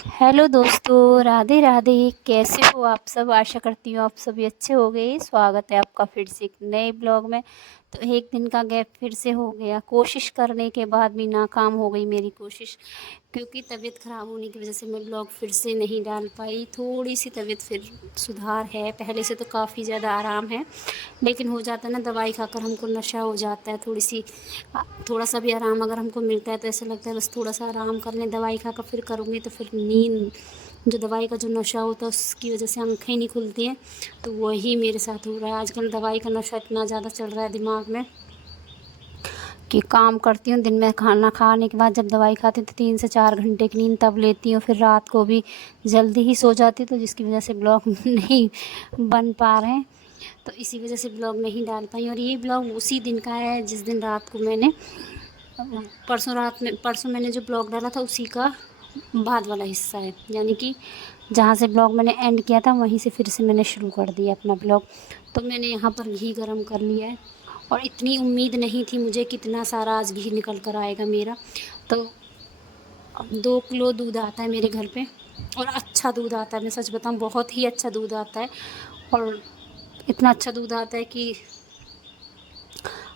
Hello दोस्तों, राधे राधे। कैसे हो आप सब? आशा करती हूँ आप सभी अच्छे हो गए। स्वागत है आपका फिर से एक नए ब्लॉग में। तो एक दिन का गैप फिर से हो गया, कोशिश करने के बाद भी नाकाम हो गई मेरी कोशिश, क्योंकि तबीयत ख़राब होने की वजह से मैं ब्लॉग फिर से नहीं डाल पाई। थोड़ी सी तबीयत फिर सुधार है, पहले से तो काफ़ी ज़्यादा आराम है, लेकिन हो जाता है ना, दवाई खाकर हमको नशा हो जाता है। थोड़ा सा भी आराम अगर हमको मिलता है तो ऐसा लगता है बस थोड़ा सा आराम कर लें, दवाई खाकर फिर करूँगी तो फिर नींद, जो दवाई का जो नशा होता है उसकी वजह से आँखें नहीं खुलती हैं। तो वही मेरे साथ हो रहा है आजकल। दवाई का नशा इतना ज़्यादा चल रहा है दिमाग में कि काम करती हूँ दिन में, खाना खाने के बाद जब दवाई खाती हूँ तो 3 से 4 घंटे की नींद तब लेती हूँ, फिर रात को भी जल्दी ही सो जाती हूँ, तो जिसकी वजह से ब्लॉग नहीं बन पा रहे हैं। तो इसी वजह से ब्लॉग नहीं डाल पाई। और ये ब्लॉग उसी दिन का है जिस दिन रात को मैंने परसों मैंने जो ब्लॉग डाला था उसी का बाद वाला हिस्सा है, यानी कि जहाँ से ब्लॉग मैंने एंड किया था वहीं से फिर से मैंने शुरू कर दिया अपना ब्लॉग। तो मैंने यहाँ पर घी गरम कर लिया है, और इतनी उम्मीद नहीं थी मुझे कि इतना सारा आज घी निकल कर आएगा मेरा। तो 2 किलो दूध आता है मेरे घर पे, और अच्छा दूध आता है, मैं सच बताऊँ बहुत ही अच्छा दूध आता है। और इतना अच्छा दूध आता है कि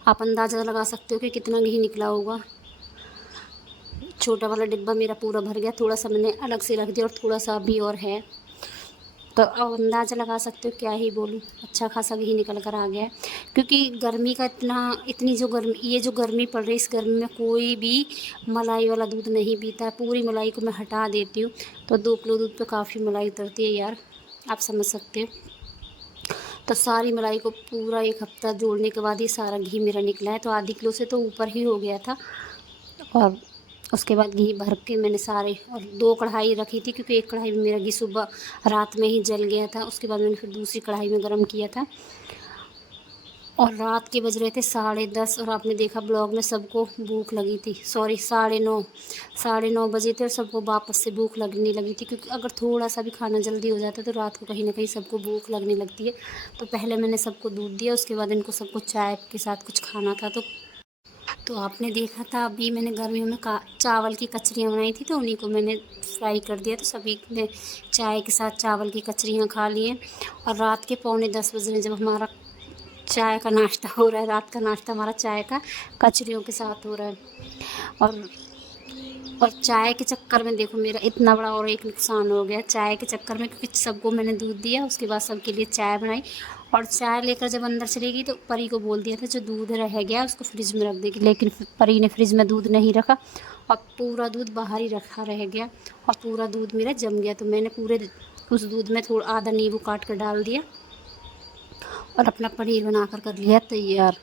आप अंदाज़ा लगा सकते हो कि कितना घी निकला होगा। छोटा वाला डिब्बा मेरा पूरा भर गया, थोड़ा सा मैंने अलग से रख दिया और थोड़ा सा अभी और है। तो अब अंदाज़ा लगा सकते हो, क्या ही बोलूँ, अच्छा खासा घी निकल कर आ गया है। क्योंकि गर्मी का इतनी जो गर्मी, ये जो गर्मी पड़ रही है, इस गर्मी में कोई भी मलाई वाला दूध नहीं पीता है। पूरी मलाई को मैं हटा देती हूँ, तो 2 किलो दूध पे काफ़ी मलाई उतरती है यार, आप समझ सकते हो। तो सारी मलाई को पूरा 1 हफ्ता जोड़ने के बाद ये सारा घी मेरा निकला है, तो आधी किलो से तो ऊपर ही हो गया था। और उसके बाद घी भर के मैंने सारे, और 2 कढ़ाई रखी थी, क्योंकि एक कढ़ाई में मेरा घी सुबह रात में ही जल गया था। उसके बाद मैंने फिर दूसरी कढ़ाई में गरम किया था, और रात के बज रहे थे 10:30, और आपने देखा ब्लॉग में सबको भूख लगी थी, सॉरी 9:30, 9:30 बजे थे और सबको वापस से भूख लगने लगी थी। क्योंकि अगर थोड़ा सा भी खाना जल्दी हो जाता है तो रात को कहीं ना कहीं सबको भूख लगने लगती है। तो पहले मैंने सबको दूध दिया, उसके बाद इनको सबको चाय के साथ कुछ खाना था। तो आपने देखा था अभी मैंने गर्मियों में का चावल की कचरियाँ बनाई थी, तो उन्हीं को मैंने फ्राई कर दिया, तो सभी ने चाय के साथ चावल की कचरियाँ खा ली हैं। और रात के 9:45 बज रहे हैं जब हमारा चाय का नाश्ता हो रहा है, रात का नाश्ता हमारा चाय का कचरियों के साथ हो रहा है। और और चाय के चक्कर में देखो मेरा इतना बड़ा और एक नुकसान हो गया चाय के चक्कर में, क्योंकि सबको मैंने दूध दिया, उसके बाद सबके लिए चाय बनाई, और चाय लेकर जब अंदर चली गई तो परी को बोल दिया था जो दूध रह गया उसको फ्रिज में रख देगी, लेकिन परी ने फ्रिज में दूध नहीं रखा, और पूरा दूध बाहर ही रखा रह गया, और पूरा दूध मेरा जम गया। तो मैंने पूरे उस दूध में थोड़ा आधा नींबू काट कर डाल दिया, और अपना पनीर बनाकर कर लिया तैयार।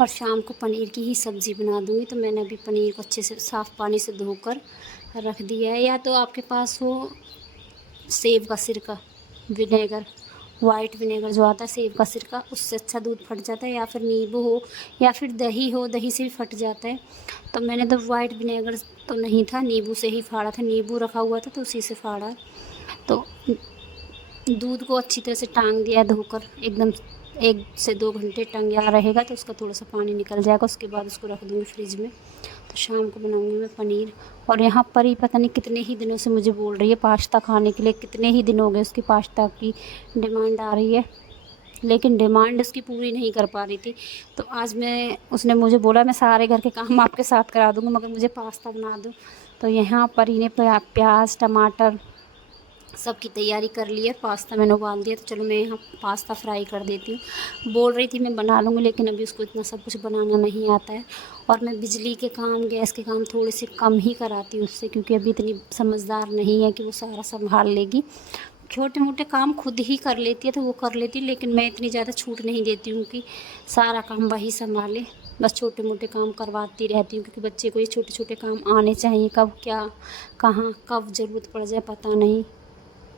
और शाम को पनीर की ही सब्ज़ी बना दूँगी। तो मैंने अभी पनीर को अच्छे से साफ़ पानी से धोकर रख दिया है। या तो आपके पास हो सेब का सिरका, विनेगर, वाइट विनेगर जो आता है सेब का सिरका, उससे अच्छा दूध फट जाता है। या फिर नींबू हो, या फिर दही हो, दही से भी फट जाता है। तो मैंने तो वाइट विनेगर तो नहीं था, नींबू से ही फाड़ा था, नींबू रखा हुआ था तो उसी से फाड़ा। तो दूध को अच्छी तरह से टांग दिया धोकर, एकदम 1 से 2 घंटे टंगा रहेगा तो उसका थोड़ा सा पानी निकल जाएगा। उसके बाद उसको रख दूँगी फ्रिज में। तो शाम को बनाऊँगी मैं पनीर। और यहाँ पर ही पता नहीं कितने ही दिनों से मुझे बोल रही है पास्ता खाने के लिए, कितने ही दिन हो गए उसकी पास्ता की डिमांड आ रही है, लेकिन डिमांड उसकी पूरी नहीं कर पा रही थी। तो आज उसने मुझे बोला मैं सारे घर के काम आपके साथ करा दूँगा मगर मुझे पास्ता बना दो। तो यहाँ पर ही ने प्याज टमाटर सबकी तैयारी कर ली है, पास्ता मैंने उबाल दिया। तो चलो मैं यहाँ पास्ता फ्राई कर देती हूँ। बोल रही थी मैं बना लूँगी, लेकिन अभी उसको इतना सब कुछ बनाना नहीं आता है, और मैं बिजली के काम गैस के काम थोड़े से कम ही कराती हूँ उससे, क्योंकि अभी इतनी समझदार नहीं है कि वो सारा संभाल लेगी। छोटे मोटे काम खुद ही कर लेती है तो वो कर लेती है, लेकिन मैं इतनी ज़्यादा छूट नहीं देती हूँ कि सारा काम वही संभाले। बस छोटे मोटे काम करवाती रहती हूँ, क्योंकि बच्चे को ये छोटे छोटे काम आने चाहिए, कब क्या कहाँ कब ज़रूरत पड़ जाए पता नहीं,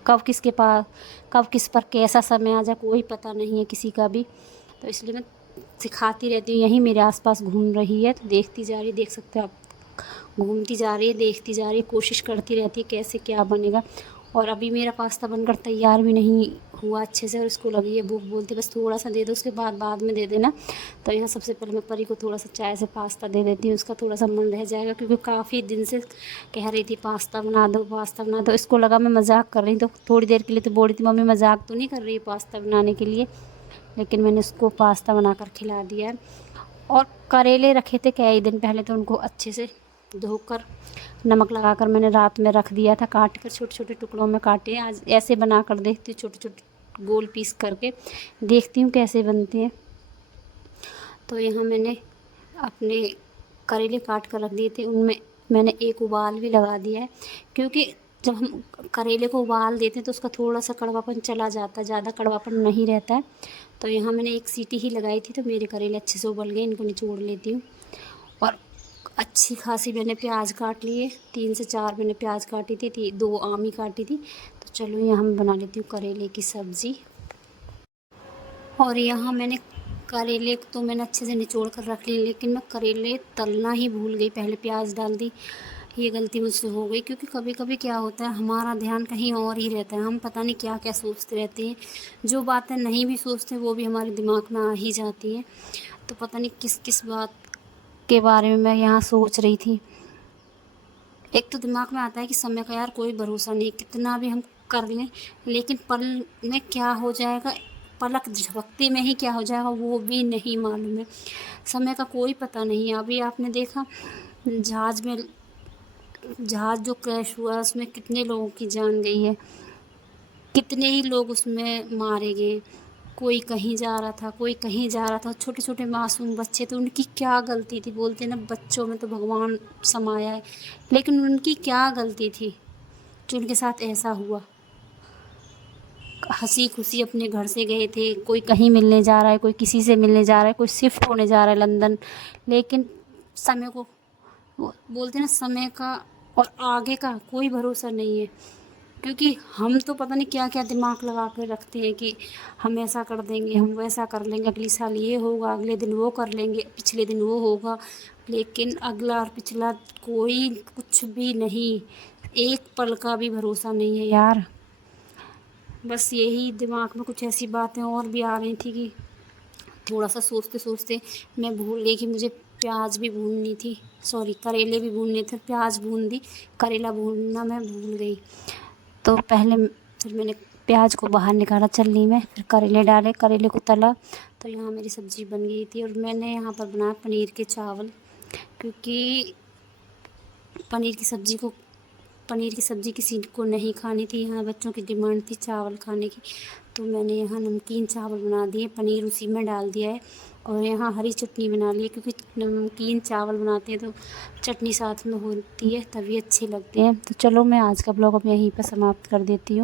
कब किसके पास कब किस पर कैसा समय आ जाए कोई पता नहीं है किसी का भी। तो इसलिए मैं सिखाती रहती हूँ। यहीं मेरे आसपास घूम रही है तो देखती जा रही, देख सकते हो आप, घूमती जा रही है, देखती जा रही है, कोशिश करती रहती है कैसे क्या बनेगा। और अभी मेरा पास्ता बनकर तैयार भी नहीं हुआ अच्छे से, और इसको लगी है भूख, बोलती बस थोड़ा सा दे दो, उसके बाद में दे देना। तो यहाँ सबसे पहले मैं परी को थोड़ा सा चाय से पास्ता दे देती हूँ, उसका थोड़ा सा मन रह जाएगा, क्योंकि काफ़ी दिन से कह रही थी पास्ता बना दो पास्ता बना दो। इसको लगा मैं मजाक कर रही, तो थोड़ी देर के लिए तो बोल रही थी मम्मी मजाक तो नहीं कर रही पास्ता बनाने के लिए, लेकिन मैंने उसको पास्ता बनाकर खिला दिया है। और करेले रखे थे कई दिन पहले, तो उनको अच्छे से धोकर नमक लगाकर मैंने रात में रख दिया था, काट कर छोटे छोटे टुकड़ों में काटे। आज ऐसे बना कर देखती हूँ, छोटे छोटे गोल पीस करके देखती हूँ कैसे बनते हैं। तो यहाँ मैंने अपने करेले काट कर रख दिए थे, उनमें मैंने एक उबाल भी लगा दिया है, क्योंकि जब हम करेले को उबाल देते हैं तो उसका थोड़ा सा कड़वापन चला जाता है, ज़्यादा कड़वापन नहीं रहता है। तो यहाँ मैंने एक सीटी ही लगाई थी, तो मेरे करेले अच्छे से उबल गए। इनको निचोड़ लेती हूँ। और अच्छी खासी मैंने प्याज काट लिए, 3 से 4 मैंने प्याज काटी थी, 2 आमी काटी थी। तो चलो यहाँ मैं बना लेती हूँ करेले की सब्ज़ी। और यहाँ मैंने करेले तो मैंने अच्छे से निचोड़ कर रख ली, लेकिन मैं करेले तलना ही भूल गई, पहले प्याज डाल दी। ये गलती मुझसे हो गई, क्योंकि कभी कभी क्या होता है हमारा ध्यान कहीं और ही रहता है, हम पता नहीं क्या क्या सोचते रहते हैं, जो बातें नहीं भी सोचते वो भी हमारे दिमाग में आ ही जाती हैं। तो पता नहीं किस किस बात के बारे में मैं यहाँ सोच रही थी। एक तो दिमाग में आता है कि समय का यार कोई भरोसा नहीं, कितना भी हम कर लें, लेकिन पल में क्या हो जाएगा, पलक झपकते में ही क्या हो जाएगा वो भी नहीं मालूम है। समय का कोई पता नहीं है। अभी आपने देखा जहाज़ जो क्रैश हुआ उसमें कितने लोगों की जान गई है, कितने ही लोग उसमें मारे गए। कोई कहीं जा रहा था, कोई कहीं जा रहा था, छोटे छोटे मासूम बच्चे थे, उनकी क्या गलती थी। बोलते ना बच्चों में तो भगवान समाया है, लेकिन उनकी क्या गलती थी जो उनके साथ ऐसा हुआ। हंसी खुशी अपने घर से गए थे, कोई कहीं मिलने जा रहा है, कोई किसी से मिलने जा रहा है, कोई शिफ्ट होने जा रहा है लंदन, लेकिन समय को वो बोलते हैं ना समय का और आगे का कोई भरोसा नहीं है। क्योंकि हम तो पता नहीं क्या क्या दिमाग लगा कर रखते हैं कि हम ऐसा कर देंगे, हम वैसा कर लेंगे, अगले साल ये होगा, अगले दिन वो कर लेंगे, पिछले दिन वो होगा, लेकिन अगला और पिछला कोई कुछ भी नहीं, एक पल का भी भरोसा नहीं है यार। बस यही दिमाग में कुछ ऐसी बातें और भी आ रही थी कि थोड़ा सा सोचते सोचते मैं भूल गई कि मुझे प्याज भी भूननी थी, सॉरी करेले भी भूनने थे। प्याज भून दी, करेला भूनना मैं भूल गई। तो फिर मैंने प्याज को बाहर निकाला छलनी में, फिर करेले डाले, करेले को तला। तो यहाँ मेरी सब्ज़ी बन गई थी। और मैंने यहाँ पर बनाया पनीर के चावल, क्योंकि पनीर की सब्ज़ी किसी को नहीं खानी थी, यहाँ बच्चों की डिमांड थी चावल खाने की। तो मैंने यहाँ नमकीन चावल बना दिए, पनीर उसी में डाल दिया है, और यहाँ हरी चटनी बना ली है, क्योंकि नमकीन चावल बनाते हैं तो चटनी साथ में होती है तभी अच्छे लगते हैं। तो चलो मैं आज का ब्लॉग अब यहीं पर समाप्त कर देती हूँ।